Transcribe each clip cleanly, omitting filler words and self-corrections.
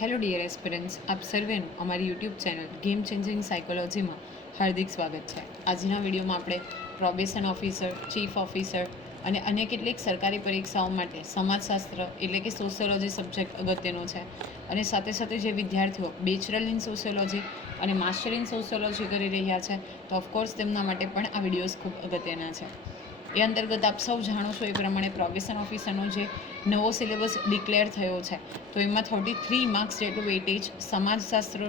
Hello dear aspirants, આપ સર્વેનું અમારી YouTube channel game changing સાયકોલોજીમાં હાર્દિક સ્વાગત છે. આજના વિડીયોમાં આપણે પ્રોબેશન ઓફિસર, ચીફ ઓફિસર અને અન્ય કેટલીક સરકારી પરીક્ષાઓ માટે સમાજશાસ્ત્ર એટલે કે સોશિયોલોજી સબ્જેક્ટ અગત્યનો છે. અને સાથે સાથે જે વિદ્યાર્થીઓ બેચરલ ઇન સોશિયોલોજી અને માસ્ટર ઇન સોશિયોલોજી કરી રહ્યા છે તો ઓફકોર્સ તેમના માટે પણ આ વિડીયોઝ ખૂબ અગત્યના છે. એ અંતર્ગત આપ સૌ જાણો છો એ પ્રમાણે પ્રોબેશન ઓફિસરનો જે નવો સિલેબસ ડિક્લેર થયો છે તો એમાં 33 માર્ક્સ જેટલું વેટેજ સમાજશાસ્ત્ર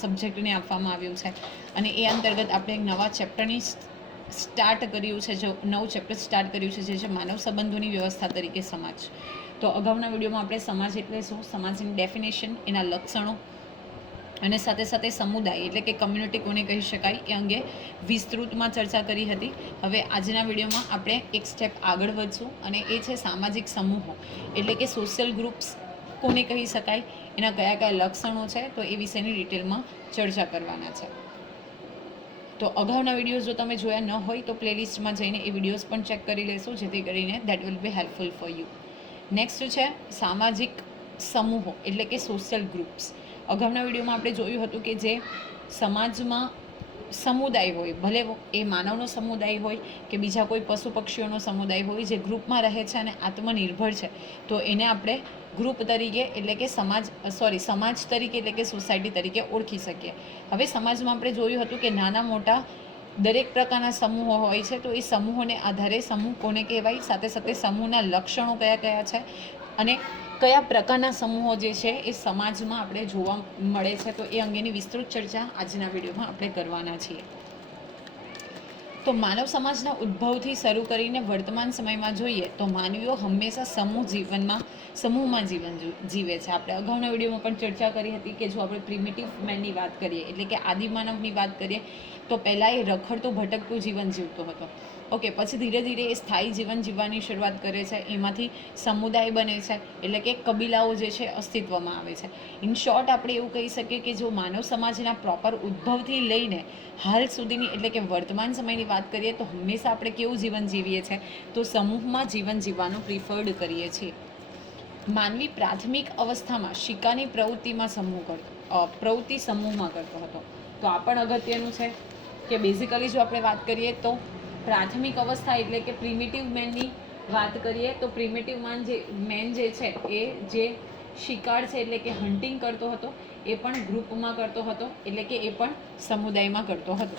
સબ્જેક્ટને આપવામાં આવ્યું છે. અને એ અંતર્ગત આપણે એક નવા ચેપ્ટરની સ્ટાર્ટ કર્યું છે, જો નવું ચેપ્ટર સ્ટાર્ટ કર્યું છે જે છે માનવ સંબંધોની વ્યવસ્થા તરીકે સમાજ. તો અગાઉના વિડીયોમાં આપણે સમાજ એટલે શું, સમાજની ડેફિનેશન, એના લક્ષણો અને સાથે સાથે સમુદાય એટલે કે કમ્યુનિટી કોને કહી શકાય એ અંગે વિસ્તૃતમાં ચર્ચા કરી હતી. હવે આજના વિડીયોમાં આપણે એક સ્ટેપ આગળ વધશું અને એ છે સામાજિક સમૂહો એટલે કે સોશિયલ ગ્રુપ્સ કોને કહી શકાય, એના કયા કયા લક્ષણો છે, તો એ વિશેની ડિટેલમાં ચર્ચા કરવાના છે. તો અગાઉના વિડીયોઝ જો તમે જોયા ન હોય તો પ્લેલિસ્ટમાં જઈને એ વિડીયોઝ પણ ચેક કરી લેશો, જેથી કરીને that will be helpful for you. Next છે સામાજિક સમૂહો એટલે કે સોશિયલ ગ્રુપ્સ. અગાઉના વિડીયોમાં આપણે જોયું હતું કે જે સમાજમાં સમુદાય હોય, ભલે એ માનવનો સમુદાય હોય કે બીજા કોઈ પશુ પક્ષીઓનો સમુદાય હોય, જે ગ્રુપમાં રહે છે અને આત્મનિર્ભર છે, તો એને આપણે ગ્રુપ તરીકે એટલે કે સમાજ તરીકે એટલે કે સોસાયટી તરીકે ઓળખી શકીએ. હવે સમાજમાં આપણે જોયું હતું કે નાના મોટા દરેક પ્રકારના સમૂહો હોય છે, તો એ સમૂહોને આધારે સમૂહ કોને કહેવાય, સાથે સાથે સમૂહના લક્ષણો કયા કયા છે અને કયા પ્રકારના સમૂહો જે છે એ સમાજમાં આપણે જોવા મળે છે, તો એ અંગેની વિસ્તૃત ચર્ચા આજના વિડીયોમાં આપણે કરવાના છીએ. તો માનવ સમાજના ઉદ્ભવથી શરૂ કરીને વર્તમાન સમયમાં જોઈએ તો માનવીઓ હંમેશા સમૂહમાં જીવન જીવે છે. આપણે અગાઉના વિડીયોમાં પણ ચર્ચા કરી હતી કે જો આપણે પ્રિમિટિવ મેનની વાત કરીએ એટલે કે આદિમાનવની વાત કરીએ તો પહેલાં એ રખડતું ભટકતું જીવન જીવતો હતો. ઓકે, પછી ધીરે ધીરે એ સ્થાયી જીવન જીવવાની શરૂઆત કરે છે, એમાંથી સમુદાય બને છે એટલે કે કબીલાઓ જે છે અસ્તિત્વમાં આવે છે. ઇન શોર્ટ આપણે એવું કહી શકીએ કે જો માનવ સમાજના પ્રોપર ઉદ્ભવથી લઈને હાલ સુધીની એટલે કે વર્તમાન સમયની વાત કરીએ તો હંમેશા આપણે કેવું જીવન જીવીએ છીએ, તો સમૂહમાં જીવન જીવવાનું પ્રિફર્ડ કરીએ છીએ. માનવી પ્રાથમિક અવસ્થામાં શિકારની પ્રવૃત્તિ સમૂહમાં કરતો હતો. તો આ પણ અગત્યનું છે કે બેઝિકલી જો આપણે વાત કરીએ તો પ્રાથમિક અવસ્થા એટલે કે પ્રિમિટિવ મેનની વાત કરીએ તો પ્રિમિટિવ મેન જે છે એ જે શિકાર છે એટલે કે હન્ટિંગ કરતો હતો એ પણ ગ્રુપમાં કરતો હતો એટલે કે એ પણ સમુદાયમાં કરતો હતો.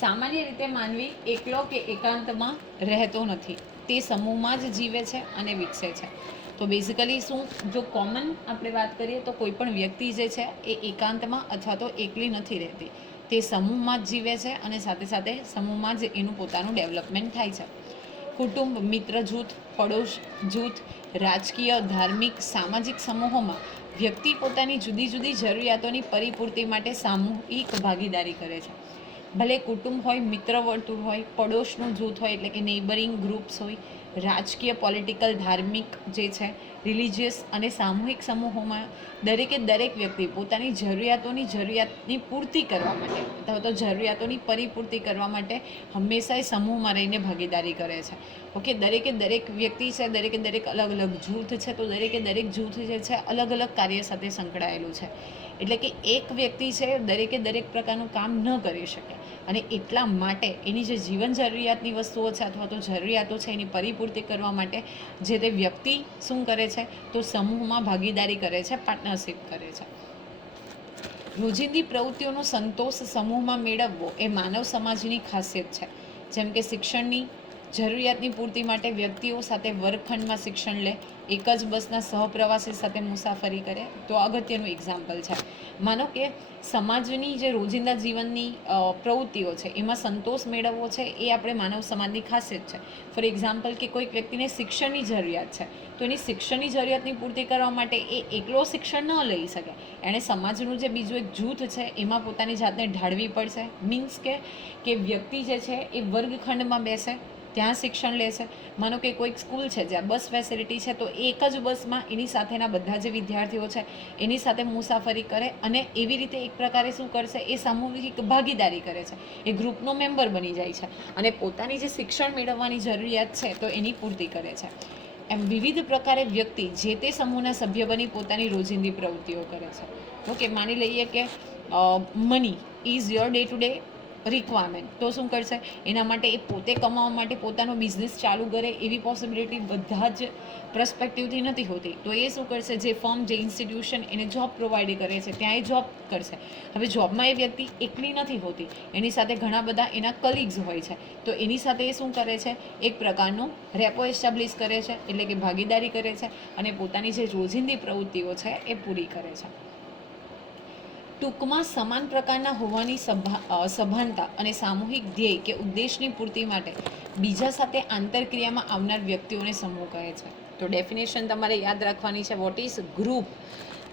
સામાન્ય રીતે માનવી એકલો કે એકાંતમાં રહેતો નથી, તે સમૂહમાં જ જીવે છે અને વિકસે છે. તો બેઝિકલી શું, જો કોમન આપણે વાત કરીએ તો કોઈ પણ વ્યક્તિ જે છે એ એકાંતમાં અથવા તો એકલી નથી રહેતી, તે સમૂહમાં જ જીવે છે અને સાથે સાથે સમૂહમાં જ એનું પોતાનું ડેવલપમેન્ટ થાય છે. કુટુંબ, મિત્ર જૂથ, પડોશ જૂથ, રાજકીય, ધાર્મિક, સામાજિક સમૂહોમાં વ્યક્તિ પોતાની જુદી જુદી જરૂરિયાતોની પરિપૂર્તિ માટે સામૂહિક ભાગીદારી કરે છે. ભલે કુટુંબ હોય, મિત્ર વર્તુળ હોય, પડોશનું જૂથ હોય એટલે કે નેબરિંગ ગ્રુપ્સ હોય, રાજકીય, પોલિટિકલ, ધાર્મિક જે છે, રિલિજિયસ અને સામૂહિક સમૂહોમાં દરેક વ્યક્તિ પોતાની જરૂરિયાતની પૂર્તિ કરવા માટે અથવા તો જરૂરિયાતોની પરિપૂર્તિ કરવા માટે હંમેશા એ સમૂહમાં રહીને ભાગીદારી કરે છે. ઓકે, દરેક વ્યક્તિ છે, દરેક અલગ અલગ જૂથ છે, તો દરેક જૂથ જે છે અલગ અલગ કાર્ય સાથે સંકળાયેલું છે. એટલે કે એક વ્યક્તિ છે દરેક પ્રકારનું કામ ન કરી શકે અને એટલા માટે એની જે જીવન જરૂરિયાતની વસ્તુઓ છે અથવા તો જરૂરિયાતો છે એની પરિપૂર્તિ કરવા માટે જે તે વ્યક્તિ શું કરે છે, તો સમૂહમાં ભાગીદારી કરે છે, પાર્ટનરશિપ કરે છે. રોજિંદી પ્રવૃત્તિઓનો સંતોષ સમૂહમાં મેળવવો એ માનવ સમાજની ખાસિયત છે. જેમ કે શિક્ષણની જરૂરિયાતની પૂર્તિ માટે વ્યક્તિઓ સાથે વર્ગખંડમાં શિક્ષણ લે, એક જ બસના સહપ્રવાસી સાથે મુસાફરી કરે, તો અગત્યનું એક્ઝામ્પલ છે. માનો કે સમાજની જે રોજિંદા જીવનની પ્રવૃત્તિઓ છે એમાં સંતોષ મેળવવો છે એ આપણે માનવ સમાજની ખાસિયત છે. ફોર એક્ઝામ્પલ કે કોઈક વ્યક્તિને શિક્ષણની જરૂરિયાત છે તો એની શિક્ષણની જરૂરિયાતની પૂર્તિ કરવા માટે એ એકલો શિક્ષણ ન લઈ શકે, એણે સમાજનું જે બીજું એક જૂથ છે એમાં પોતાની જાતને ઢાળવી પડશે. મીન્સ કે વ્યક્તિ જે છે એ વર્ગખંડમાં બેસે, ત્યાં શિક્ષણ લે છે. માનો કે કોઈક સ્કૂલ છે જ્યાં બસ ફેસિલિટી છે તો એક જ બસમાં એની સાથેના બધા જે વિદ્યાર્થીઓ છે એની સાથે મુસાફરી કરે અને એવી રીતે એક પ્રકારે શું કરશે, એ સામૂહિક ભાગીદારી કરે છે, એ ગ્રુપનો મેમ્બર બની જાય છે અને પોતાની જે શિક્ષણ મેળવવાની જરૂરિયાત છે તો એની પૂર્તિ કરે છે. એમ વિવિધ પ્રકારે વ્યક્તિ જે તે સમૂહના સભ્ય બની પોતાની રોજિંદી પ્રવૃત્તિઓ કરે છે. ઓકે, માની લઈએ કે money is your day to day requirement, તો શું કરશે, એના માટે એ પોતે કમાવા માટે પોતાનો બિઝનેસ ચાલુ કરે એવી પોસિબિલિટી બધા જ પરસ્પેક્ટિવથી નથી હોતી. તો એ શું કરશે, જે ફર્મ, જે ઇન્સ્ટિટ્યુશન એને જોબ પ્રોવાઈડ કરે છે ત્યાં એ જોબ કરશે. હવે જોબમાં એ વ્યક્તિ એકલી નથી હોતી, એની સાથે ઘણા બધા એના કલીગ્સ હોય છે. તો એની સાથે એ શું કરે છે, એક પ્રકારનું રેપો એસ્ટાબ્લિશ કરે છે, એટલે કે ભાગીદારી કરે છે અને પોતાની જે રોજિંદી પ્રવૃત્તિઓ છે એ પૂરી કરે છે. ટૂંકમાં સમાન પ્રકારના હોવાની સભાનતા અને સામૂહિક ધ્યેય કે ઉદ્દેશની પૂર્તિ માટે બીજા સાથે આંતરક્રિયામાં આવનાર વ્યક્તિઓને સમૂહ કહે છે. તો ડેફિનેશન તમારે યાદ રાખવાની છે. What is group?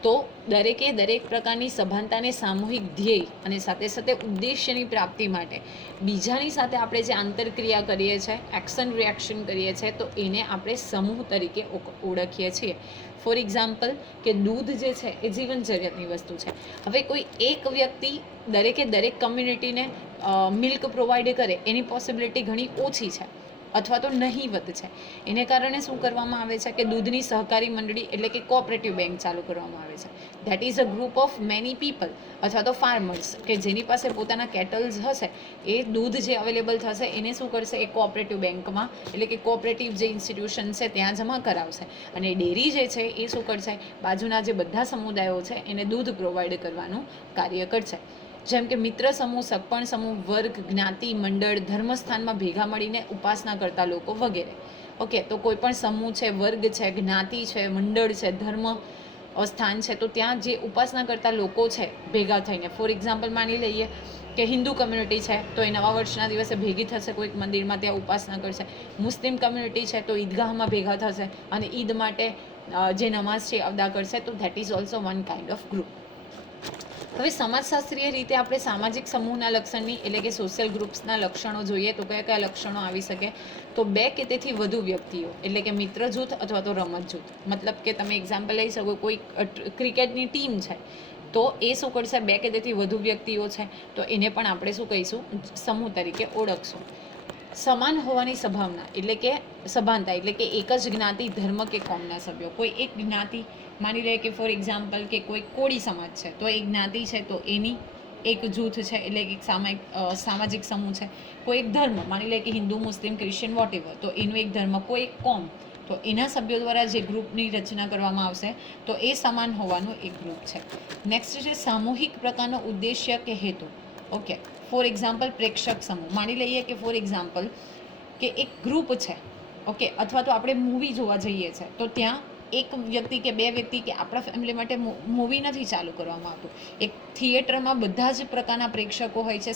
તો દરેકે દરેક પ્રકારની સભાનતાને સામૂહિક ધ્યેય અને સાથે સાથે ઉદ્દેશ્યની પ્રાપ્તિ માટે બીજાની સાથે આપણે જે આંતરક્રિયા કરીએ છીએ, એક્શન રિએક્શન કરીએ છીએ, તો એને આપણે સમૂહ તરીકે ઓળખીએ છીએ. ફોર એક્ઝામ્પલ, કે દૂધ જે છે એ જીવન જરૂરિયાતની વસ્તુ છે. હવે કોઈ એક વ્યક્તિ દરેકે દરેક કમ્યુનિટીને મિલ્ક પ્રોવાઈડ કરે એની પોસિબિલિટી ઘણી ઓછી છે અથવા તો નહીવત છે. એને કારણે શું કરવામાં આવે છે કે દૂધની સહકારી મંડળી એટલે કે કોઓપરેટિવ બેંક ચાલુ કરવામાં આવે છે. That is a group of many people અથવા તો ફાર્મર્સ કે જેની પાસે પોતાના કેટલ્સ હશે, એ દૂધ જે અવેલેબલ થશે એને શું કરશે, એ કોઓપરેટિવ બેંકમાં એટલે કે કોઓપરેટિવ જે ઇન્સ્ટિટ્યુશન છે ત્યાં જમા કરાવશે. અને ડેરી જે છે એ શું કરશે, બાજુના જે બધા સમુદાયો છે એને દૂધ પ્રોવાઈડ કરવાનું કાર્ય કરશે. જેમ કે મિત્ર સમૂહ, સગપણ સમૂહ, વર્ગ, જ્ઞાતિ, મંડળ, ધર્મસ્થાનમાં ભેગા મળીને ઉપાસના કરતા લોકો વગેરે. ઓકે, તો કોઈ પણ સમૂહ છે, વર્ગ છે, જ્ઞાતિ છે, મંડળ છે, ધર્મ સ્થાન છે, તો ત્યાં જે ઉપાસના કરતા લોકો છે ભેગા થઈને, ફોર એક્ઝામ્પલ માની લઈએ કે હિન્દુ કમ્યુનિટી છે તો એ નવા વર્ષના દિવસે ભેગી થશે, કોઈક મંદિરમાં ત્યાં ઉપાસના કરશે. મુસ્લિમ કમ્યુનિટી છે તો ઈદગાહમાં ભેગા થશે અને ઈદ માટે જે નમાઝ છે અદા કરશે. તો that is also one kind of group. હવે સમાજશાસ્ત્રીય રીતે આપણે સામાજિક સમૂહના લક્ષણની એટલે કે સોશિયલ ગ્રુપ્સના લક્ષણો જોઈએ તો કયા કયા લક્ષણો આવી શકે, તો બે કે તેથી વધુ વ્યક્તિઓ એટલે કે મિત્ર જૂથ અથવા તો રમત જૂથ. મતલબ કે તમે એક્ઝામ્પલ લઈ શકો, કોઈ ક્રિકેટની ટીમ છે તો એ શું કરશે, બે કે તેથી વધુ વ્યક્તિઓ છે તો એને પણ આપણે શું કહીશું, સમૂહ તરીકે ઓળખશું. સમાન હોવાની સંભાવના એટલે કે સભાનતા એટલે કે એક જ જ્ઞાતિ, ધર્મ કે કોમના સભ્યો. કોઈ એક જ્ઞાતિ, માની લે કે ફોર એક્ઝામ્પલ કે કોઈ કોળી સમાજ છે તો એક જ્ઞાતિ છે તો એની એક જૂથ છે એટલે કે સામાજિક સમૂહ છે. કોઈ એક ધર્મ, માની લે કે હિન્દુ, મુસ્લિમ, ક્રિશ્ચિયન વોટેવર, તો એનું એક ધર્મ. કોઈ એક કોમ, તો એના સભ્યો દ્વારા જે ગ્રુપની રચના કરવામાં આવશે તો એ સમાન હોવાનો એક ગ્રુપ છે. નેક્સ્ટ છે સામૂહિક પ્રકારનો ઉદ્દેશ્ય કે હેતુ. ઓકે, ફોર એક્ઝામ્પલ પ્રેક્ષક સમૂહ, માની લઈએ કે ફોર એક્ઝામ્પલ કે એક ગ્રુપ છે, ઓકે, અથવા તો આપણે મૂવી જોવા જઈએ છીએ તો ત્યાં એક વ્યક્તિ કે બે વ્યક્તિ કે આપણા ફેમિલી માટે મૂવી નથી ચાલુ કરવામાં આવતું. એક થિયેટરમાં બધા જ પ્રકારના પ્રેક્ષકો હોય છે,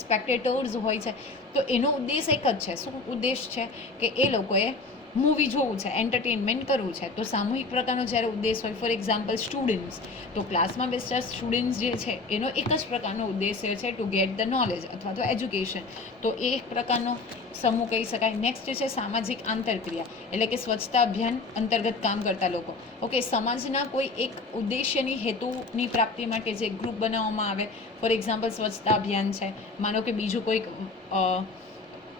સ્પેક્ટેટર્સ હોય છે. તો એનો ઉદ્દેશ એક જ છે. શું ઉદ્દેશ છે કે એ લોકોએ મૂવી જોવું છે, એન્ટરટેનમેન્ટ કરવું છે. તો સામૂહિક પ્રકારનો જ્યારે ઉદ્દેશ હોય, ફોર એક્ઝામ્પલ સ્ટુડન્ટ્સ, તો ક્લાસમાં બેસતા સ્ટુડન્ટ્સ જે છે એનો એક જ પ્રકારનો ઉદ્દેશ્ય છે ટુ ગેટ ધ નોલેજ અથવા તો એજ્યુકેશન. તો એ એક પ્રકારનો સમૂહ કહી શકાય. નેક્સ્ટ છે સામાજિક આંતરક્રિયા એટલે કે સ્વચ્છતા અભિયાન અંતર્ગત કામ કરતા લોકો. ઓકે, સમાજના કોઈ એક ઉદ્દેશ્યની હેતુની પ્રાપ્તિ માટે જે ગ્રુપ બનાવવામાં આવે, ફોર એક્ઝામ્પલ સ્વચ્છતા અભિયાન છે, માનો કે બીજું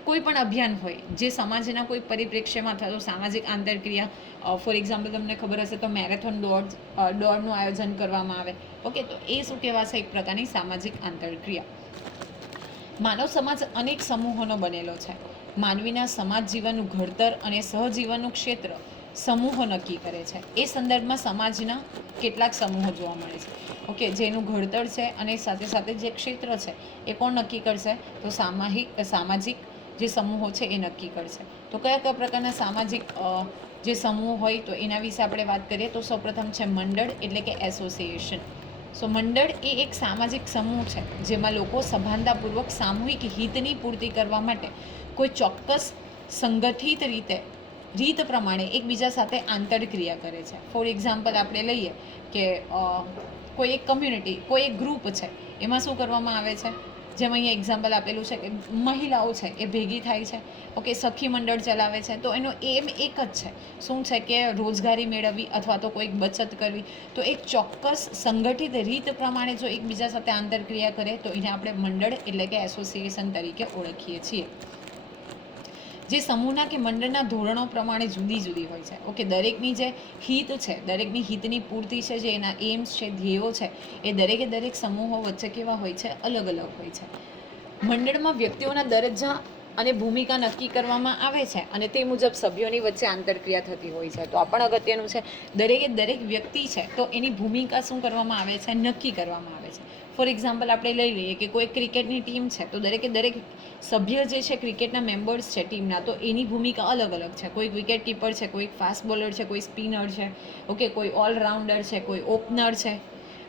કોઈ પણ અભિયાન હોય જે સમાજના કોઈ પરિપ્રેક્ષ્યમાં અથવા તો સામાજિક આંતરક્રિયા, ફોર એક્ઝામ્પલ તમને ખબર હશે તો મેરેથોન દોડનું આયોજન કરવામાં આવે. ઓકે, તો એ શું કહેવાશે, એક પ્રકારની સામાજિક આંતરક્રિયા. માનવ સમાજ અનેક સમૂહોનો બનેલો છે. માનવીના સમાજ જીવનનું ઘડતર અને સહજીવનનું ક્ષેત્ર સમૂહો નક્કી કરે છે. એ સંદર્ભમાં સમાજના કેટલાક સમૂહો જોવા મળે છે. ઓકે, જેનું ઘડતર છે અને સાથે સાથે જે ક્ષેત્ર છે એ કોણ નક્કી કરશે, તો સામાજિક જે સમૂહો છે એ નક્કી કરશે. તો કયા કયા પ્રકારના સામાજિક જે સમૂહ હોય તો એના વિશે આપણે વાત કરીએ તો સૌપ્રથમ છે મંડળ એટલે કે એસોસિએશન. સો મંડળ એ એક સામાજિક સમૂહ છે જેમાં લોકો સભાનતાપૂર્વક સામૂહિક હિતની પૂર્તિ કરવા માટે કોઈ ચોક્કસ સંગઠિત રીત પ્રમાણે એકબીજા સાથે આંતરક્રિયા કરે છે. ફોર એક્ઝામ્પલ આપણે લઈએ કે કોઈ એક કમ્યુનિટી, કોઈ એક ગ્રુપ છે, એમાં શું કરવામાં આવે છે, જેમ અહીંયા એક્ઝામ્પલ આપેલું છે કે મહિલાઓ છે એ ભેગી થાય છે, ઓકે, સખી મંડળ ચલાવે છે. તો એનો એમ એક જ છે, શું છે કે રોજગારી મેળવવી અથવા તો કોઈક બચત કરવી. તો એક ચોક્કસ સંગઠિત રીત પ્રમાણે જો એકબીજા સાથે આંતરક્રિયા કરે તો એને આપણે મંડળ એટલે કે એસોસિએશન તરીકે ઓળખીએ છીએ. જે સમૂહના કે મંડળના ધોરણો પ્રમાણે જુદી જુદી હોય છે. ઓકે, દરેકની જે હિત છે, દરેકની હિતની પૂર્તિ છે, જે એના એમ્સ છે, ધ્યેયો છે, એ દરેકે દરેક સમૂહો વચ્ચે કેવા હોય છે? અલગ અલગ હોય છે. મંડળમાં વ્યક્તિઓના દરજ્જા અને ભૂમિકા નક્કી કરવામાં આવે છે અને તે મુજબ સભ્યોની વચ્ચે આંતરક્રિયા થતી હોય છે. તો આ પણ અગત્યનું છે. દરેકે દરેક વ્યક્તિ છે તો એની ભૂમિકા શું કરવામાં આવે છે? નક્કી કરવામાં આવે છે. ફોર એક્ઝામ્પલ આપણે લઈ લઈએ કે કોઈ ક્રિકેટની ટીમ છે તો દરેકે દરેક સભ્ય જે છે ક્રિકેટના મેમ્બર્સ છે ટીમના, તો એની ભૂમિકા અલગ અલગ છે. કોઈ વિકેટ કીપર છે, કોઈ ફાસ્ટ બોલર છે, કોઈ સ્પિનર છે, ઓકે, કોઈ ઓલરાઉન્ડર છે, કોઈ ઓપનર છે,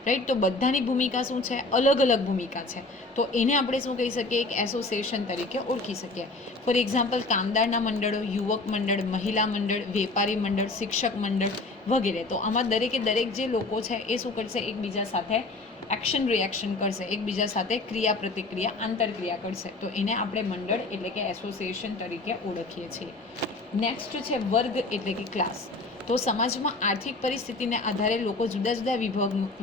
રાઈટ. તો બધાની ભૂમિકા શું છે? અલગ અલગ ભૂમિકા છે. તો એને આપણે શું કહી શકીએ? એક એસોસિએશન તરીકે ઓળખી શકીએ. ફોર એક્ઝામ્પલ કામદારના મંડળો, યુવક મંડળ, મહિલા મંડળ, વેપારી મંડળ, શિક્ષક મંડળ વગેરે. તો આમાં દરેકે દરેક જે લોકો છે એ શું કરશે? એકબીજા સાથે એક્શન રિએક્શન કરશે, એકબીજા સાથે ક્રિયા પ્રતિક્રિયા આંતરક્રિયા કરશે. તો એને આપણે મંડળ એટલે કે એસોસિએશન તરીકે ઓળખીએ છીએ. નેક્સ્ટ છે વર્ગ એટલે કે ક્લાસ. તો સમાજમાં આર્થિક પરિસ્થિતિને આધારે લોકો જુદા જુદા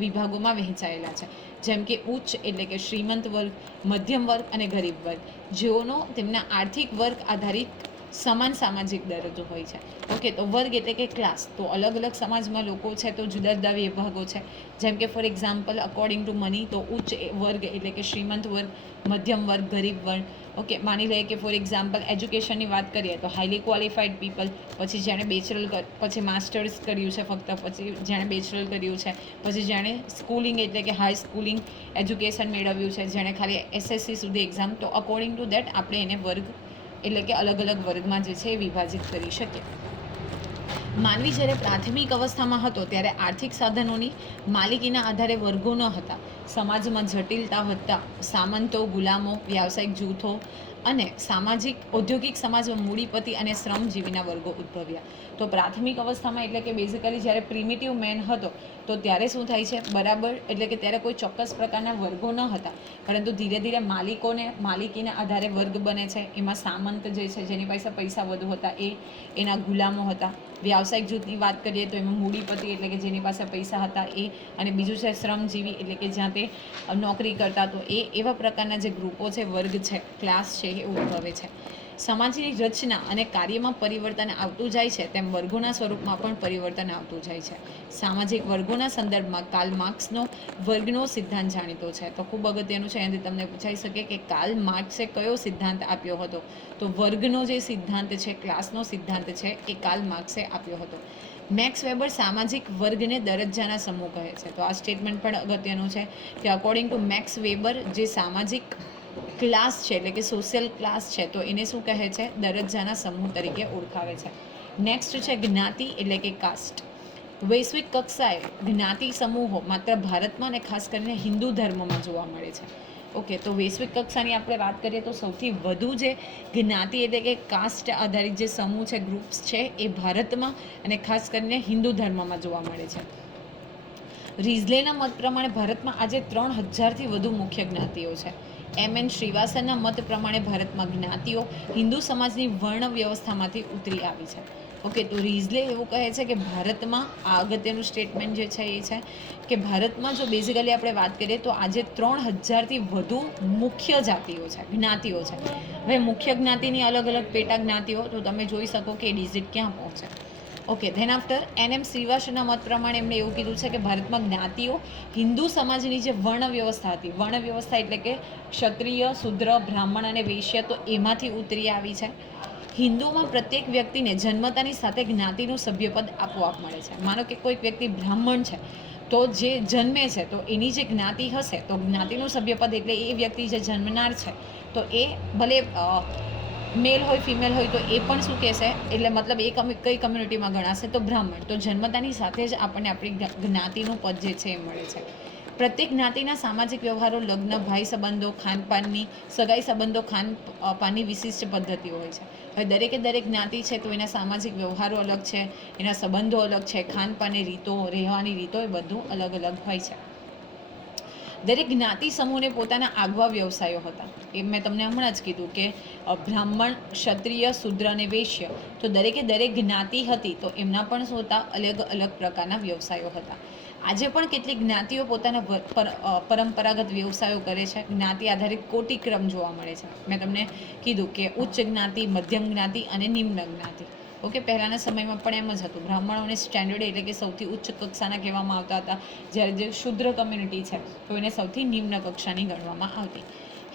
વિભાગોમાં વહેંચાયેલા છે. જેમ કે ઉચ્ચ એટલે કે શ્રીમંત વર્ગ, મધ્યમ વર્ગ અને ગરીબ વર્ગ, જેઓનો તેમના આર્થિક વર્ગ આધારિત સમાન સામાજિક દરજ્જો હોય છે. ઓકે, તો વર્ગ એટલે કે ક્લાસ. તો અલગ અલગ સમાજમાં લોકો છે તો જુદા જુદા વિભાગો છે. જેમ કે for example according to money, તો ઉચ્ચ વર્ગ એટલે કે શ્રીમંત વર્ગ, મધ્યમ વર્ગ, ગરીબ વર્ગ. ઓકે, માની લઈએ કે ફોર એક્ઝામ્પલ એજ્યુકેશનની વાત કરીએ તો હાઈલી ક્વોલિફાઈડ પીપલ, પછી જેણે બેચલર પછી માસ્ટર્સ કર્યું છે ફક્ત, પછી જેણે બેચલર કર્યું છે, પછી જેણે સ્કૂલિંગ એટલે કે હાઈ સ્કૂલિંગ એજ્યુકેશન મેળવ્યું છે, જેણે ખાલી SSC સુધી એક્ઝામ. તો અકોર્ડિંગ ટુ દેટ આપણે એને વર્ગ એટલે કે અલગ અલગ વર્ગમાં જે છે એ વિભાજિત કરી શકીએ. માનવી જ્યારે પ્રાથમિક અવસ્થામાં હતો ત્યારે આર્થિક સાધનોની માલિકીના આધારે વર્ગો ન હતા. સમાજમાં જટિલતા વધતા સામંતો, ગુલામો, વ્યાવસાયિક જૂથો અને ઔદ્યોગિક સમાજમાં મૂડીપતિ અને શ્રમજીવીના વર્ગો ઉદ્ભવ્યા. તો પ્રાથમિક અવસ્થામાં એટલે કે બેઝિકલી જ્યારે પ્રિમિટિવ મેન હતો તો ત્યારે શું થાય છે? બરાબર, એટલે કે ત્યારે કોઈ ચોક્કસ પ્રકારના વર્ગો ન હતા, પરંતુ ધીરે ધીરે માલિકીના આધારે વર્ગ બને છે. એમાં સામંત જે છે જેની પાસે પૈસા વધુ હતા એ, એના ગુલામો હતા. વ્યાવસાયિક જૂથની વાત કરીએ તો એમાં મૂડીપતિ એટલે કે જેની પાસે પૈસા હતા એ, અને બીજું છે શ્રમજીવી એટલે કે જ્યાં તે નોકરી કરતા. તો એવા પ્રકારના જે ગ્રુપો છે, વર્ગ છે, ક્લાસ છે, એ ઉદ્ભવે છે. સમાજની રચના અને કાર્યમાં પરિવર્તન આવતું જાય છે તેમ વર્ગોના સ્વરૂપમાં પણ પરિવર્તન આવતું જાય છે. સામાજિક વર્ગોના સંદર્ભમાં કાર્લ માર્ક્સનો વર્ગનો સિદ્ધાંત જાણીતો છે. તો ખૂબ અગત્યનું છે, એનાથી તમને પૂછાઈ શકે કે કાર્લ માર્ક્સે કયો સિદ્ધાંત આપ્યો હતો? તો વર્ગનો જે સિદ્ધાંત છે, ક્લાસનો સિદ્ધાંત છે, એ કાર્લ માર્ક્સે આપ્યો હતો. મેક્સ વેબર સામાજિક વર્ગને દરજ્જાના સમૂહ કહે છે. તો આ સ્ટેટમેન્ટ પણ અગત્યનું છે કે અકોર્ડિંગ ટુ મેક્સ વેબર જે સામાજિક ક્લાસ છે એટલે કે સોશિયલ ક્લાસ છે તો એને શું કહે છે? દરજ્જાના સમૂહ તરીકે ઓળખાવે છે. નેક્સ્ટ છે જ્ઞાતિ એટલે કે કાસ્ટ. વૈશ્વિક કક્ષાએ જ્ઞાતિ સમૂહો માત્ર ભારતમાં અને ખાસ કરીને હિન્દુ ધર્મમાં જોવા મળે છે. ઓકે, તો વૈશ્વિક કક્ષાની આપણે વાત કરીએ તો સૌથી વધુ જે જ્ઞાતિ એટલે કે કાસ્ટ આધારિત જે સમૂહ છે, ગ્રુપ્સ છે, એ ભારતમાં અને ખાસ કરીને હિન્દુ ધર્મમાં જોવા મળે છે. રિઝલેના મત પ્રમાણે ભારતમાં આજે 3000થી વધુ મુખ્ય જ્ઞાતિઓ છે. MN શ્રીવાસનના મત પ્રમાણે ભારતમાં જ્ઞાતિઓ હિન્દુ સમાજની વર્ણ વ્યવસ્થામાંથી ઉતરી આવી છે. ઓકે, તો રિઝલે એવું કહે છે કે ભારતમાં આ અગત્યનું સ્ટેટમેન્ટ જે છે એ છે કે ભારતમાં જો બેઝિકલી આપણે વાત કરીએ તો આજે 3000થી વધુ મુખ્ય જાતિઓ છે, જ્ઞાતિઓ છે. હવે મુખ્ય જ્ઞાતિની અલગ અલગ પેટા જ્ઞાતિઓ, તો તમે જોઈ શકો કે એ ડિજિટ ક્યાં પહોંચે. ઓકે, ધેન આફ્ટર NM શ્રીવાસના મત પ્રમાણે એમણે એવું કીધું છે કે ભારતમાં જ્ઞાતિઓ હિન્દુ સમાજની જે વર્ણ વ્યવસ્થા હતી, વર્ણ વ્યવસ્થા એટલે કે ક્ષત્રિય, શુદ્ર, બ્રાહ્મણ અને વૈશ્ય, તો એમાંથી ઉતરી આવી છે. હિન્દુઓમાં પ્રત્યેક વ્યક્તિને જન્મતાની સાથે જ્ઞાતિનું સભ્યપદ આપોઆપ મળે છે. માનો કે કોઈક વ્યક્તિ બ્રાહ્મણ છે તો જે જન્મે છે તો એની જે જ્ઞાતિ હશે તો જ્ઞાતિનું સભ્યપદ એટલે એ વ્યક્તિ જે જન્મનાર છે તો એ ભલે મેલ હોય ફિમેલ હોય તો એ પણ શું કહેશે? એટલે મતલબ એ કઈ કમ્યુનિટીમાં ગણાશે? તો બ્રાહ્મણ. તો જન્મતાની સાથે જ આપણને આપણી જ્ઞાતિનું પદ જે છે એ મળે છે. પ્રત્યેક જ્ઞાતિના સામાજિક વ્યવહારો, લગ્ન, ભાઈ સંબંધો, ખાનપાનની સગાઈ સંબંધો, ખાનપાનની વિશિષ્ટ પદ્ધતિઓ હોય છે. હવે દરેકે દરેક જ્ઞાતિ છે તો એના સામાજિક વ્યવહારો અલગ છે, એના સંબંધો અલગ છે, ખાનપાનની રીતો, રહેવાની રીતો એ બધું અલગ અલગ હોય છે. દરેક જ્ઞાતિ સમૂહને પોતાના આગવા વ્યવસાયો હતા. એ મેં તમને હમણાં જ કીધું કે બ્રાહ્મણ, ક્ષત્રિય, શૂદ્ર અને વૈશ્ય, તો દરેક જ્ઞાતિ હતી તો એમના પણ શું હતા? અલગ અલગ પ્રકારના વ્યવસાયો હતા. આજે પણ કેટલીક જ્ઞાતિઓ પોતાના પરંપરાગત વ્યવસાયો કરે છે. જ્ઞાતિ આધારિત કોટિક્રમ જોવા મળે છે. મેં તમને કીધું કે ઉચ્ચ જ્ઞાતિ, મધ્યમ જ્ઞાતિ અને નિમ્ન જ્ઞાતિ. ઓકે, પહેલાંના સમયમાં પણ એમ જ હતું. બ્રાહ્મણોને સ્ટેન્ડર્ડ એટલે કે સૌથી ઉચ્ચ કક્ષાના કહેવામાં આવતા હતા, જ્યારે જે શુદ્ર કમ્યુનિટી છે તો એને સૌથી નિમ્ન કક્ષાની ગણવામાં આવતી.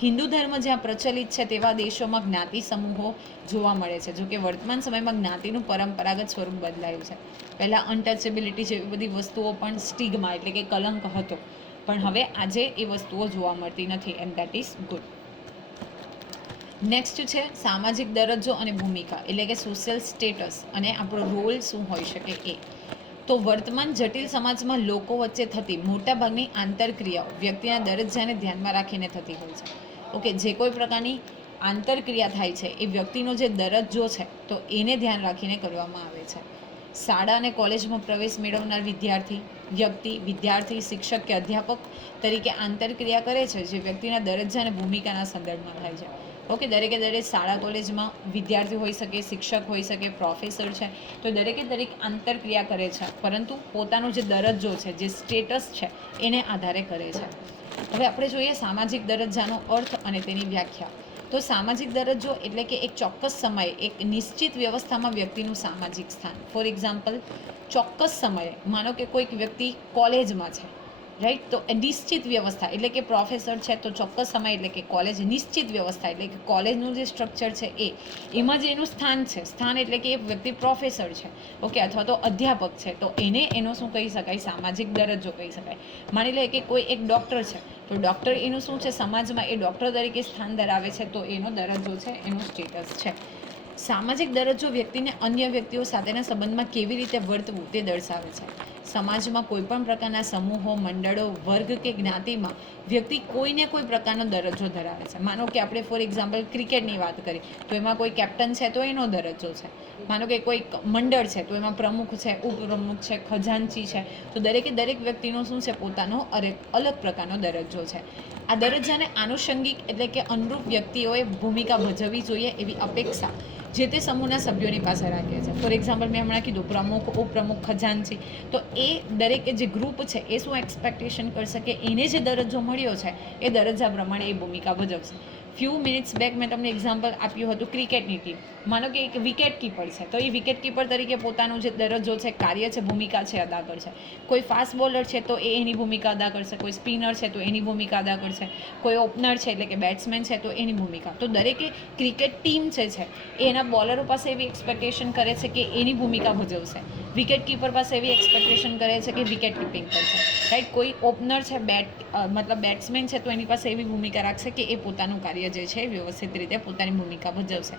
હિન્દુ ધર્મ જ્યાં પ્રચલિત છે તેવા દેશોમાં જ્ઞાતિ સમૂહો જોવા મળે છે. જોકે વર્તમાન સમયમાં જ્ઞાતિનું પરંપરાગત સ્વરૂપ બદલાયું છે. પહેલાં અનટચેબિલિટી જેવી બધી વસ્તુઓ પણ સ્ટિગ્મા એટલે કે કલંક હતો, પણ હવે આજે એ વસ્તુઓ જોવા મળતી નથી, and that is good. Next છે સામાજિક દરજ્જો અને ભૂમિકા, એટલે કે સોશિયલ સ્ટેટસ અને આપણો રોલ શું હોઈ શકે એ. તો વર્તમાન જટિલ સમાજમાં લોકો વચ્ચે થતી મોટાભાગની આંતરક્રિયાઓ વ્યક્તિના દરજ્જાને ધ્યાનમાં રાખીને થતી હોય છે. ઓકે, જે કોઈ પ્રકારની આંતરક્રિયા થાય છે એ વ્યક્તિનો જે દરજ્જો છે તો એને ધ્યાન રાખીને કરવામાં આવે છે. શાળા અને કોલેજમાં પ્રવેશ મેળવનાર વિદ્યાર્થી, શિક્ષક કે અધ્યાપક તરીકે આંતરક્રિયા કરે છે જે વ્યક્તિના દરજ્જા અને ભૂમિકાના સંદર્ભમાં થાય છે. ઓકે, દરેક શાળા કોલેજમાં વિદ્યાર્થી હોઈ શકે, શિક્ષક હોઈ શકે, પ્રોફેસર છે, તો દરેક આંતરક્રિયા કરે છે, પરંતુ પોતાનો જે દરજ્જો છે, જે સ્ટેટસ છે એને આધારે કરે છે. હવે આપણે જોઈએ સામાજિક દરજ્જાનો અર્થ અને તેની વ્યાખ્યા. તો સામાજિક દરજ્જો એટલે કે એક ચોક્કસ સમયે એક નિશ્ચિત વ્યવસ્થામાં વ્યક્તિનું સામાજિક સ્થાન. ફોર એક્ઝામ્પલ, ચોક્કસ સમયે માનો કે કોઈક વ્યક્તિ કોલેજમાં છે, રાઈટ, તો નિશ્ચિત વ્યવસ્થા એટલે કે પ્રોફેસર છે તો ચોક્કસ સમય એટલે કે કોલેજ, નિશ્ચિત વ્યવસ્થા એટલે કે કોલેજનું જે સ્ટ્રક્ચર છે એમાં જે એનું સ્થાન છે, સ્થાન એટલે કે એ વ્યક્તિ પ્રોફેસર છે, ઓકે, અથવા તો અધ્યાપક છે, તો એનો શું કહી શકાય? સામાજિક દરજ્જો કહી શકાય. માની લે કે કોઈ એક ડૉક્ટર છે, તો ડૉક્ટર એનું શું છે? સમાજમાં એ ડૉક્ટર તરીકે સ્થાન ધરાવે છે, તો એનો દરજ્જો છે, એનું સ્ટેટસ છે. સામાજિક દરજ્જો વ્યક્તિને અન્ય વ્યક્તિઓ સાથેના સંબંધમાં કેવી રીતે વર્તવું તે દર્શાવે છે. સમાજમાં કોઈ પણ પ્રકારના સમૂહો, મંડળો, વર્ગ કે જ્ઞાતિમાં વ્યક્તિ કોઈને કોઈ પ્રકારનો દરજ્જો ધરાવે છે. માનો કે આપણે ફોર એક્ઝામ્પલ ક્રિકેટની વાત કરીએ તો એમાં કોઈ કેપ્ટન છે તો એનો દરજ્જો છે. માનો કે કોઈ મંડળ છે તો એમાં પ્રમુખ છે, ઉપપ્રમુખ છે, ખજાનચી છે, તો દરેક વ્યક્તિનો શું છે? પોતાનો અલગ પ્રકારનો દરજ્જો છે. આ દરજ્જાને આનુષંગિક એટલે કે અનુરૂપ વ્યક્તિઓએ ભૂમિકા ભજવવી જોઈએ એવી અપેક્ષા જે તે સમૂહના સભ્યોની પાસે રાખે છે. ફોર એક્ઝામ્પલ મેં હમણાં કીધું પ્રમુખ, ઉપપ્રમુખ, ખજાનચી, તો એ દરેક જે ગ્રુપ છે એ શું એક્સપેક્ટેશન કરશે કે એને જે દરજ્જો મળ્યો છે એ દરજ્જા પ્રમાણે એ ભૂમિકા ભજવશે. ફ્યુ મિનિટ્સ બેક મેં તમને એક્ઝામ્પલ આપ્યું હતું ક્રિકેટની ટીમ. માનો કે એક વિકેટ કીપર છે તો એ વિકેટ કીપર તરીકે પોતાનો જે દરજ્જો છે, કાર્ય છે, ભૂમિકા છે અદા કરશે. કોઈ ફાસ્ટ બોલર છે તો એ એની ભૂમિકા અદા કરશે, કોઈ સ્પિનર છે તો એની ભૂમિકા અદા કરશે, કોઈ ઓપનર છે એટલે કે બેટ્સમેન છે તો એની ભૂમિકા. તો દરેકે ક્રિકેટ ટીમ છે એ એના બોલરો પાસે એવી એક્સપેક્ટેશન કરે છે કે એની ભૂમિકા ભજવશે. વિકેટ કીપર પાસે એવી એક્સપેક્ટેશન કરે છે કે વિકેટ કીપિંગ કરશે, રાઈટ. કોઈ ઓપનર છે, બેટ્સમેન છે તો એની પાસે એવી ભૂમિકા રાખશે કે એ પોતાનું કાર્ય જે છે વ્યવસ્થિત રીતે પોતાની ભૂમિકા ભજવશે.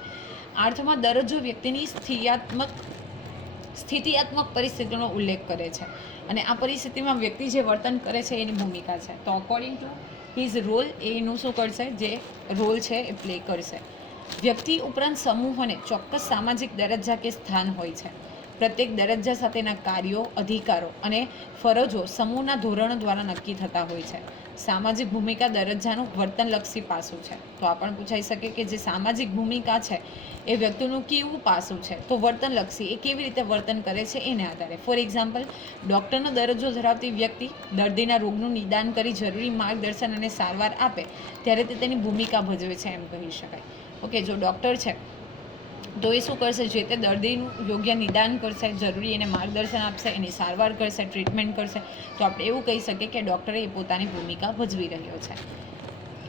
અર્થમાં દરજ્જો વ્યક્તિની સ્થિતિયાત્મક પરિસ્થિતિનો ઉલ્લેખ કરે છે અને આ પરિસ્થિતિમાં વ્યક્તિ જે વર્તન કરે છે એની ભૂમિકા છે. તો અકોર્ડિંગ ટુ હિઝ રોલ એનું શું કરશે? જે રોલ છે એ પ્લે કરશે. વ્યક્તિ ઉપરાંત સમૂહોને ચોક્કસ સામાજિક દરજ્જા કે સ્થાન હોય છે. પ્રત્યેક દરજ્જા સાથેના કાર્યો, અધિકારો અને ફરજો સમૂહના ધોરણો દ્વારા નક્કી થતા હોય છે. સામાજિક ભૂમિકા દરજ્જાનું વર્તનલક્ષી પાસું છે. તો આ પણ પૂછાઈ શકે કે જે સામાજિક ભૂમિકા છે એ વ્યક્તિનું કેવું પાસું છે? તો વર્તનલક્ષી, એ કેવી રીતે વર્તન કરે છે એને આધારે. ફોર એક્ઝામ્પલ, ડૉક્ટરનો દરજ્જો ધરાવતી વ્યક્તિ દર્દીના રોગનું નિદાન કરી જરૂરી માર્ગદર્શન અને સારવાર આપે ત્યારે તે તેની ભૂમિકા ભજવે છે એમ કહી શકાય. ઓકે, જો ડૉક્ટર છે તો એ શું કરશે? જે તે દર્દીનું યોગ્ય નિદાન કરશે, જરૂરી એને માર્ગદર્શન આપશે, એની સારવાર કરશે, ટ્રીટમેન્ટ કરશે. તો આપણે એવું કહી શકીએ કે ડૉક્ટરે એ પોતાની ભૂમિકા ભજવી રહ્યો છે.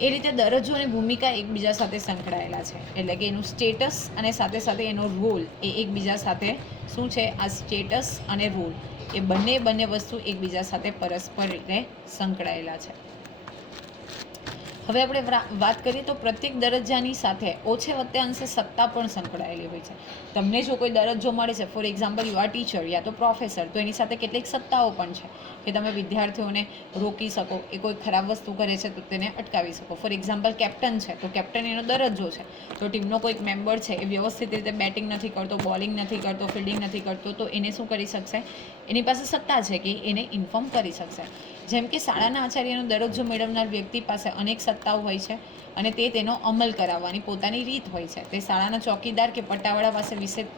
એ રીતે દરજ્જો અને ભૂમિકા એકબીજા સાથે સંકળાયેલા છે. એટલે કે એનું સ્ટેટસ અને સાથે એનો રોલ એ એકબીજા સાથે શું છે? આ સ્ટેટસ અને રોલ એ બંને વસ્તુ એકબીજા સાથે પરસ્પર રીતે સંકળાયેલા છે. હવે આપણે વાત કરીએ તો પ્રત્યેક દરજ્જાની સાથે ઓછે વત્તે અંશે સત્તા પણ સંકળાયેલી હોય છે. તમને જો કોઈ દરજ્જો મળે છે, for example you are teacher યા તો પ્રોફેસર, તો એની સાથે કેટલીક સત્તાઓ પણ છે કે તમે વિદ્યાર્થીઓને રોકી શકો, એ કોઈ ખરાબ વસ્તુ કરે છે તો તેને અટકાવી શકો. ફોર એક્ઝામ્પલ કેપ્ટન છે તો કેપ્ટન એનો દરજ્જો છે. તો ટીમનો કોઈક મેમ્બર છે એ વ્યવસ્થિત રીતે બેટિંગ નથી કરતો, બોલિંગ નથી કરતો, ફિલ્ડિંગ નથી કરતો, તો એને શું કરી શકશે? એની પાસે સત્તા છે કે એને ઇન્ફોર્મ કરી શકશે. જેમ કે શાળાના આચાર્યનો દરજ્જો મેળવનાર વ્યક્તિ પાસે અનેક સત્તાઓ હોય છે અને તેનો અમલ કરાવવાની પોતાની રીત હોય છે. તે શાળાના ચોકીદાર કે પટ્ટાવાળા પાસે વિશેષ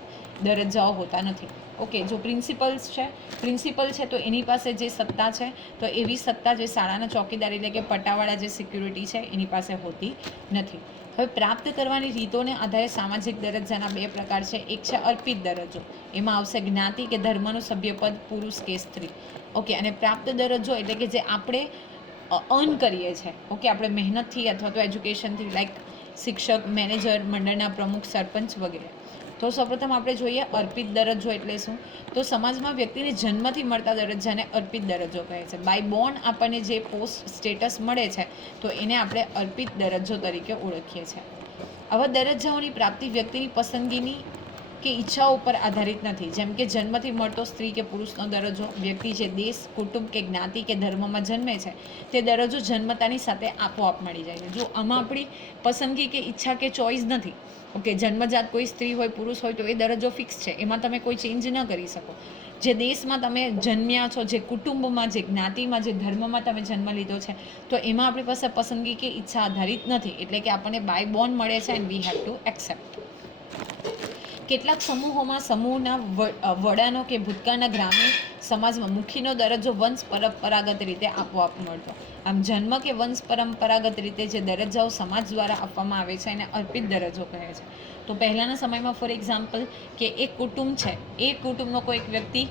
દરજ્જાઓ હોતા નથી. ઓકે, જો પ્રિન્સિપલ છે તો એની પાસે જે સત્તા છે તો એવી સત્તા જે શાળાના ચોકીદાર એટલે કે પટ્ટાવાળા જે સિક્યુરિટી છે એની પાસે હોતી નથી. હવે પ્રાપ્ત કરવાની રીતોને આધારે સામાજિક દરજ્જાના 2 પ્રકાર છે. એક છે અર્પિત દરજ્જો, એમાં આવશે જ્ઞાતિ કે ધર્મનું સભ્યપદ પુરુષ કે સ્ત્રી. ઓકે, અને પ્રાપ્ત દરજ્જો એટલે કે જે આપણે અર્ન કરીએ છીએ. ઓકે, આપણે મહેનતથી અથવા તો એજ્યુકેશનથી, લાઈક શિક્ષક, મેનેજર, મંડળના પ્રમુખ, સરપંચ વગેરે. તો સૌપ્રથમ આપણે જોઈએ અર્પિત દરજ્જો એટલે શું. તો સમાજમાં વ્યક્તિને જન્મથી મળતા દરજ્જાને અર્પિત દરજ્જો કહે છે. બાય બોર્ન આપણને જે પોસ્ટ સ્ટેટસ મળે છે તો એને આપણે અર્પિત દરજ્જો તરીકે ઓળખીએ છીએ. આવા દરજ્જાઓની પ્રાપ્તિ વ્યક્તિની પસંદગીની કે ઈચ્છાઓ ઉપર આધારિત નથી. જેમ કે જન્મથી મળતો સ્ત્રી કે પુરુષનો દરજ્જો, વ્યક્તિ જે દેશ, કુટુંબ કે જ્ઞાતિ કે ધર્મમાં જન્મે છે તે દરજ્જો જન્મતાની સાથે આપોઆપ મળી જાય છે. જો આમાં આપણી પસંદગી કે ઈચ્છા કે ચોઈસ નથી. ઓકે, જન્મજાત કોઈ સ્ત્રી હોય પુરુષ હોય તો એ દરજ્જો ફિક્સ છે, એમાં તમે કોઈ ચેન્જ ન કરી શકો. જે દેશમાં તમે જન્મ્યા છો, જે કુટુંબમાં, જે જ્ઞાતિમાં, જે ધર્મમાં તમે જન્મ લીધો છે તો એમાં આપણી પાસે પસંદગી કે ઈચ્છા આધારિત નથી. એટલે કે આપણને બાય બોર્ન મળે છે and we have to accept. કેટલાક સમૂહોમાં સમૂહના વડાનો કે ભૂતકાળના ગ્રામીણ સમાજમાં મુખીનો દરજ્જો વંશ પરંપરાગત રીતે આપોઆપ મળતો. આમ જન્મ કે વંશ પરંપરાગત રીતે જે દરજ્જાઓ સમાજ દ્વારા આપવામાં આવે છે એને અર્પિત દરજ્જો કહે છે. તો પહેલાંના સમયમાં ફોર એક્ઝામ્પલ કે એક કુટુંબ છે, એ કુટુંબનો કોઈક વ્યક્તિ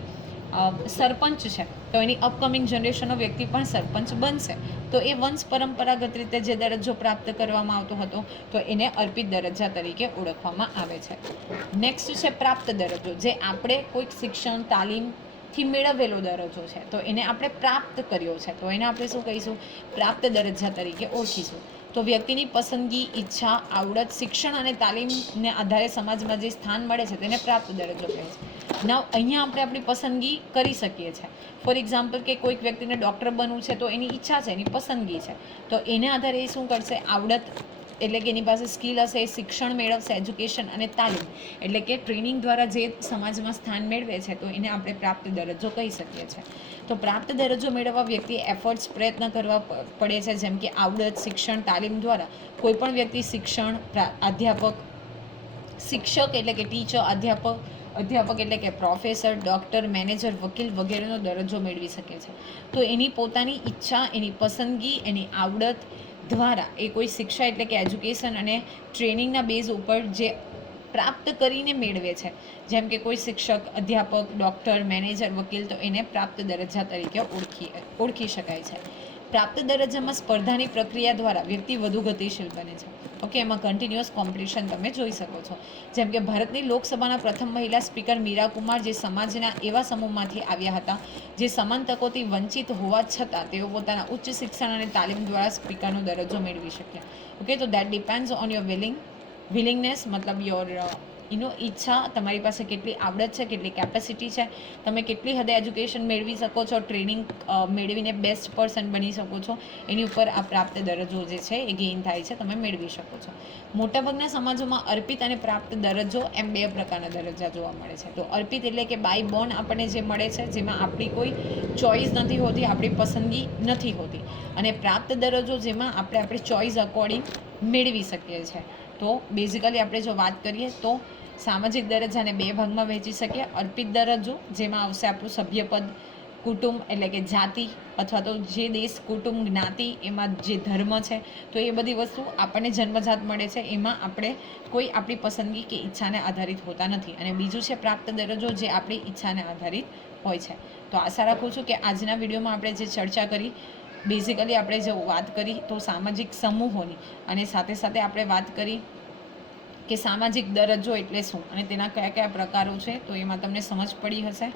સરપંચ છે તો એની અપકમિંગ જનરેશનનો વ્યક્તિ પણ સરપંચ બનશે. તો એ વંશ પરંપરાગત રીતે જે દરજ્જો પ્રાપ્ત કરવામાં આવતો હતો તો એને અર્પિત દરજ્જા તરીકે ઓળખવામાં આવે છે. નેક્સ્ટ છે પ્રાપ્ત દરજ્જો, જે આપણે કોઈક શિક્ષણ, તાલીમથી મેળવેલો દરજ્જો છે તો એને આપણે પ્રાપ્ત કર્યો છે તો એને આપણે શું કહીશું? પ્રાપ્ત દરજ્જા તરીકે ઓળખીશું. તો વ્યક્તિની પસંદગી, ઈચ્છા, આવડત, શિક્ષણ અને તાલીમને આધારે સમાજમાં જે સ્થાન મળે છે તેને પ્રાપ્ત દરજ્જો કહે છે. નાવ અહીંયા આપણે આપણી પસંદગી કરી શકીએ છીએ. ફોર એક્ઝામ્પલ કે કોઈક વ્યક્તિને ડૉક્ટર બનવું છે તો એની ઈચ્છા છે, એની પસંદગી છે, તો એને આધારે એ શું કરશે? આવડત એટલે કે એની પાસે સ્કિલ હશે, શિક્ષણ મેળવશે, એજ્યુકેશન અને તાલીમ એટલે કે ટ્રેનિંગ દ્વારા જે સમાજમાં સ્થાન મેળવે છે તો એને આપણે પ્રાપ્ત દરજ્જો કહી શકીએ છીએ. તો પ્રાપ્ત દરજ્જો મેળવવા વ્યક્તિએ એફર્ટ્સ, પ્રયત્ન કરવા પડે છે. જેમ કે આવડત, શિક્ષણ, તાલીમ દ્વારા કોઈ પણ વ્યક્તિ શિક્ષણ, શિક્ષક એટલે કે ટીચર, અધ્યાપક એટલે કે પ્રોફેસર, ડૉક્ટર, મેનેજર, વકીલ વગેરેનો દરજ્જો મેળવી શકે છે. તો એની પોતાની ઈચ્છા, એની પસંદગી, એની આવડત દ્વારા એ કોઈ શિક્ષા એટલે કે એજ્યુકેશન અને ટ્રેનિંગના બેઝ ઉપર જે પ્રાપ્ત કરીને મેળવે છે, જેમ કે કોઈ શિક્ષક, અધ્યાપક, ડૉક્ટર, મેનેજર, વકીલ, તો એને પ્રાપ્ત દરજ્જા તરીકે ઓળખી શકાય છે. પ્રાપ્ત દરજ્જામાં સ્પર્ધાની પ્રક્રિયા દ્વારા વ્યક્તિ વધુ ગતિશીલ બને છે. ઓકે, એમાં કન્ટિન્યુઅસ કોમ્પિટિશન તમે જોઈ શકો છો. જેમ કે ભારતની લોકસભાના પ્રથમ મહિલા સ્પીકર મીરા કુમાર જે સમાજના એવા સમૂહમાંથી આવ્યા હતા જે સમાન તકોથી વંચિત હોવા છતાં તેઓ પોતાના ઉચ્ચ શિક્ષણ અને તાલીમ દ્વારા સ્પીકરનો દરજ્જો મેળવી શક્યા. ઓકે, તો that depends on your willingness, મતલબ યોર ઈચ્છા, તમારી પાસે કેટલી આવડત છે, કેટલી કેપેસિટી છે, તમે કેટલી હદે એજ્યુકેશન મેળવી શકો છો, ટ્રેનિંગ મેળવીને બેસ્ટ પર્સન બની શકો છો, એની ઉપર આ પ્રાપ્ત દરજ્જો જે છે એ ગેઇન થાય છે, તમે મેળવી શકો છો. મોટાભાગના સમાજોમાં અર્પિત અને પ્રાપ્ત દરજ્જો એમ 2 પ્રકારના દરજ્જા જોવા મળે છે. તો અર્પિત એટલે કે બાય બોર્ન આપણને જે મળે છે, જેમાં આપણી કોઈ ચોઈસ નથી હોતી, આપણી પસંદગી નથી હોતી. અને પ્રાપ્ત દરજ્જો જેમાં આપણે આપણી ચોઈસ અકોર્ડિંગ મેળવી શકીએ છીએ. તો બેઝિકલી આપણે જો વાત કરીએ તો સામાજિક દરજ્જાને 2 ભાગમાં વહેંચી શકીએ. અર્પિત દરજ્જો જેમાં આવશે આપણું સભ્યપદ, કુટુંબ એટલે કે જાતિ, અથવા તો જે દેશ, કુટુંબ, જ્ઞાતિ, એમાં જે ધર્મ છે તો એ બધી વસ્તુ આપણને જન્મજાત મળે છે, એમાં આપણે કોઈ આપણી પસંદગી કે ઈચ્છાને આધારિત હોતા નથી. અને બીજું છે પ્રાપ્ત દરજ્જો જે આપણી ઈચ્છાને આધારિત હોય છે. તો આશા રાખું છું કે આજના વિડીયોમાં આપણે જે ચર્ચા કરી, બેઝિકલી આપણે જે વાત કરી તો સામાજિક સમૂહોની, અને સાથે સાથે આપણે વાત કરી કે સામાજિક દરજ્જો એટલે શું અને તેના કયા કયા પ્રકારો છે, તો એમાં તમને સમજ પડી હશે.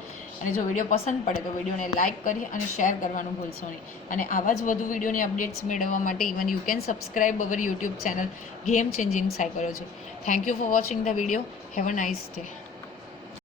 અને જો વિડીયો પસંદ પડે તો વિડીયોને લાઇક કરી અને શેર કરવાનું ભૂલશો નહીં. અને આવા જ વધુ વિડીયોની અપડેટ્સ મેળવવા માટે even you can subscribe our YouTube channel game changing psychology. Thank you for watching the video. Have a nice day.